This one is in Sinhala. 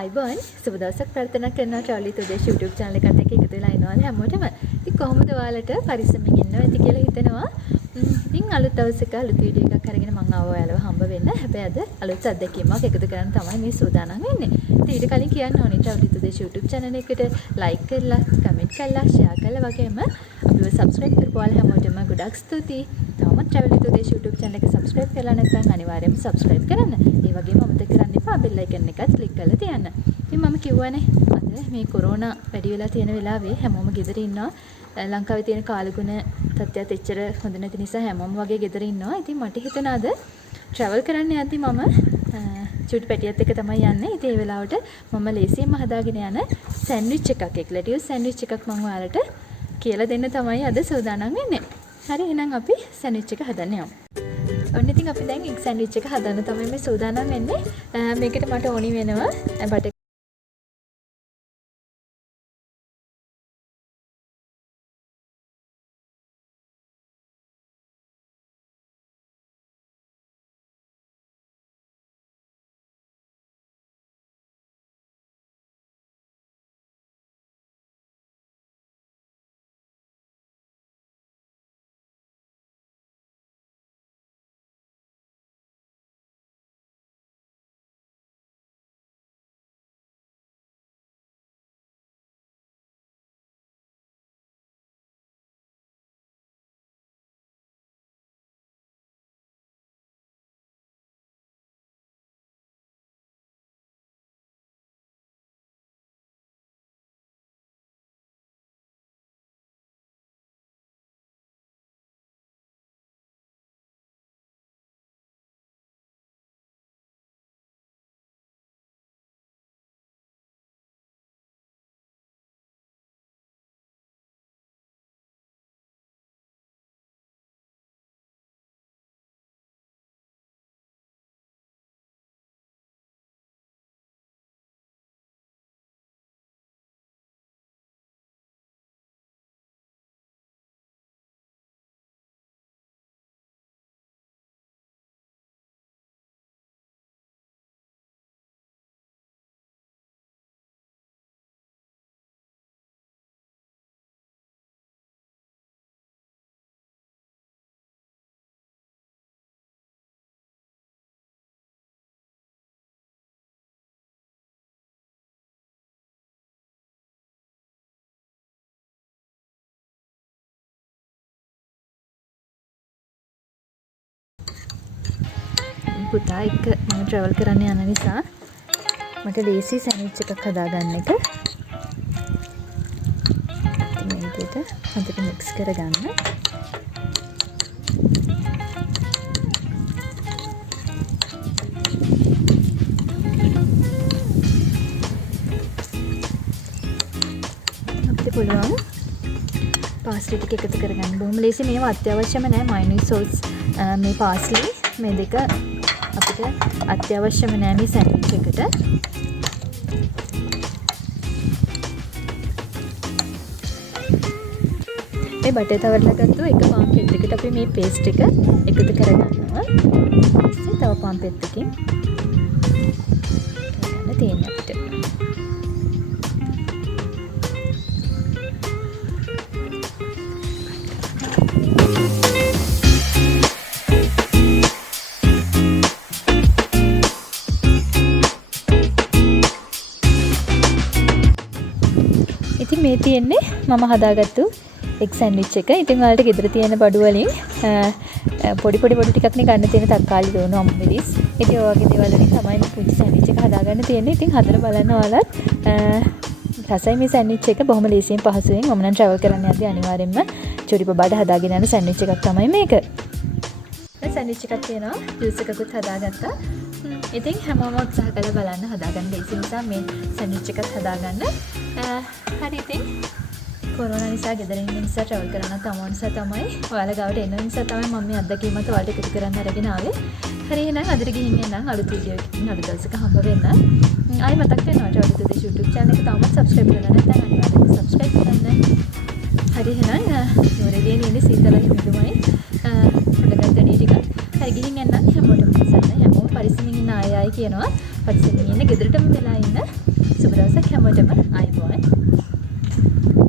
ආයිබෝන් සුබ දවසක් ප්‍රාර්ථනා කරනවා travel with udeshi YouTube channel එකට එකතු වෙලා ඉන්නවනේ හැමෝටම. ඉතින් කොහොමද ඔයාලට පරිස්සමින් ඉන්නව ඇති කියලා හිතනවා. ඉතින් අලුත් දවසක අලුත් වීඩියෝ එකක් අරගෙන මම ආව ඔයාලව හම්බ වෙන්න. හැබැයි අද අලුත් අත්දැකීමක් එකතු කරන්න තමයි මේ සූදානම් වෙන්නේ. ඉතින් ඊට කලින් කියන්න ඕනේ travel with udeshi YouTube channel එකට like කරලා, comment කරලා, share කරලා වගේම අපිව subscribe කරපු ඔයාලා හැමෝටම ගොඩක් ස්තුතියි. තවමත් travel with udeshi YouTube channel එක subscribe කරලා නැත්නම් අනිවාර්යයෙන්ම subscribe කරන්න. ඒ වගේම අමතක කරන්න එපා bell icon එකත් click කරලා තියන්න. ඉතින් මම කිව්වනේ අද මේ කොරෝනා වැඩි වෙලා තියෙන වෙලාවේ හැමෝම ගෙදර ඉන්නවා. ලංකාවේ තියෙන කාලගුණ තත්ත්වයට එච්චර හොඳ නැති නිසා හැමෝම වගේ ගෙදර ඉන්නවා. ඉතින් මට හිතුණා අද travel කරන්න යද්දි මම චුටි පැටියත් එක්ක තමයි යන්නේ. ඉතින් ඒ වෙලාවට මම ලේසියෙන්ම හදාගෙන යන සෑන්ඩ්විච් එකක් lettuce සෑන්ඩ්විච් එකක් මම ඔයාලට කියලා දෙන්න තමයි අද සූදානම් වෙන්නේ. හරි එහෙනම් අපි සෑන්ඩ්විච් එක හදන්න යමු. ඔන්න ඉතින් අපි දැන් එක් සෑන්ඩ්විච් එක හදන්න තමයි මේ සූදානම් වෙන්නේ. මේකට මට ඕනි වෙනවා බටර් පුතා එක්ක මම travel කරන්න යන නිසා මට ලේසි සෑන්ඩ්විච් එකක් හදාගන්න එක. මේ විදිහට හොඳට mix කරගන්න. අපිට පුළුවන් පාස්ලි ටික එකතු කරගන්න. බොහොම ලේසි. මේවා අත්‍යවශ්‍යම නැහැ. මයොනීස් සෝස් මේ පාස්ලි මේ දෙක අපිට අත්‍යවශ්‍යම නෑ මේ සෑන්ඩ්විච් එකට. මේ බටර් තවරලා ගත්තු එක පාන් පෙත් එකට අපි මේ පේස්ට් එක එකතු කරගන්නවා. ඊට තව පාන් පෙත් එකකින් කරගන්න තියෙනවා අපිට. ඉතින් මේ තියෙන්නේ මම හදාගත්තු එක් සෑන්ඩ්විච් එක. ඉතින් ඔයාලට ගෙදර තියෙන බඩු වලින් පොඩි ටිකක් නේ ගන්න තියෙන තක්කාලි දෝන අම්මිරිස්. ඉතින් ඔය වගේ දේවල් වලින් තමයි මේ පුංචි සෑන්ඩ්විච් එක හදාගන්න තියෙන්නේ. ඉතින් හදලා බලන්න ඔයාලත්. රසයි මේ සෑන්ඩ්විච් එක බොහොම ලේසියෙන් පහසුවෙන් මම නම් travel කරන්න යද්දී අනිවාර්යෙන්ම චුටි බබාට හදාගෙන යන සෑන්ඩ්විච් එකක් තමයි මේක. සෑන්ඩ්විච් එකක් තියෙනවා. ජූස් එකකුත් හදාගත්තා. ඉතින් හැමෝම උත්සාහ කරලා බලන්න හදාගන්න ලේසි නිසා මේ සෑන්ඩ්විච් එකත් හදාගන්න. හරි ඉතින් කොරෝනා නිසා ගෙදර ඉන්න නිසා travel කරන්න නිසා තමයි ඔයාලා ගාවට එන නිසා තමයි මම මේ අත්දැකීමත් ඔයාලට එකතු කරන්න අරගෙන ආවේ. හරි එහෙනම් අදට ගිහින් එන්නම් අලුත් වීඩියෝ එකකින් අලුත් දවසක හම්බ වෙන්න. ආයි මතක් වෙනවා travel with udeshi YouTube channel එක තාමත් subscribe කරලා නැත්නම් අනිවාර්යයෙන් subscribe කරන්න. හරි එහෙනම් මොරේදී ඉන්නේ සීතලයි මිදුමයි. හොඳට වැඩි ටිකක්. හරි ගිහින් එන්නම් හැමෝටම සන්න හැමෝම පරිස්සමින් ඉන්න අය කියනවා. පරිස්සමින් ඉන්න ගෙදරටම වෙලා ඉන්න. දවසක් හැමෝටම ආයුබෝවන්.